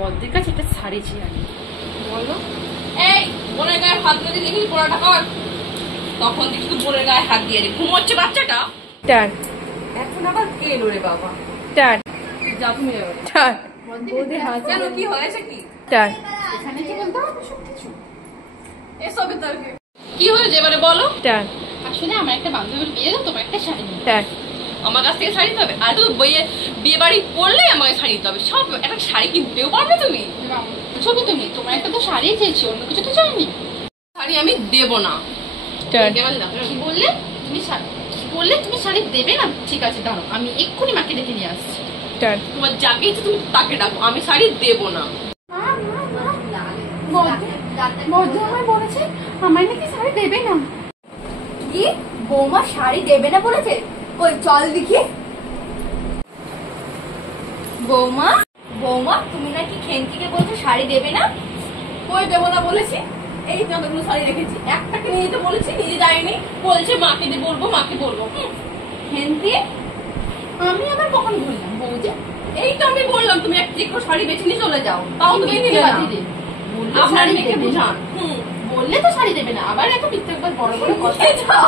বড়দের কাছে একটা শাড়ি চেয়ে আনি। বলো। এই বোনের গায়ে হাত দিয়ে দেখি পড়াটা কর, তখন দেখি তুই বোনের গায়ে হাত দিয়ে ঘুমোচ্ছে বাচ্চাটা। স্টার্ট। এখন আবার এলো রে বাবা। স্টার্ট। যা তুমি স্টার্ট। বড়দের হাত কেন, কি হয়েছে কি? স্টার্ট। এখানে কি বলতে হবে সব কিছু? এসবে তোর কি হয়েছে এবারে বলো। স্টার্ট। আসলে আমার একটা বান্ধবীর বিয়ে, তো তোমার একটা শাড়ি নিতে স্টার্ট। আমার কাছ থেকে শাড়ি নিতে হবে। আর তো বিয়ে বাড়ি করলে আমাকে শাড়ি নিতে হবে। সব একটা শাড়ি কিনতেও পারবে তুমি? ছবি তুমি তোমার একটা তো শাড়ি চেয়েছি, অন্য কিছু তো চাইনি। শাড়ি আমি দেবো না। স্টার্ট। কি বললে তুমি? কি বললে তুমি শাড়ি দেবে না? ঠিক আছে দাঁড়ো, আমি এক্ষুনি মাকে ডেকে নিয়ে আসছি। স্টার্ট। তোমার যাকে ইচ্ছে তুমি তাকে ডাকো, আমি শাড়ি দেবো না। বৌদি আমায় বলেছে আমায় নাকি শাড়ি দেবে না। কি বৌমা শাড়ি দেবে না বলেছে? ওই চল দেখি। বৌমা বৌমা তুমি নাকি খেন্তিকে বলছো শাড়ি দেবে না? কই দেবো না বলেছি? এই যতগুলো শাড়ি রেখেছি, একটাকে নিয়ে যেতে বলেছি, নিজে যায়নি, বলছে মাকে দিয়ে বলবো, মাকে বলবো। খেন্তি আমি আবার কখন বললাম বৌদি? এই তো আমি বললাম তুমি একটা যে কোনো শাড়ি বেছে নিয়ে চলে যাও, তাও তুমি নিলে না। আপনার মেয়েকে বুঝান। বললে তো শাড়ি দেবে না, আবার এত মিথ্যে বড় বড় কথা।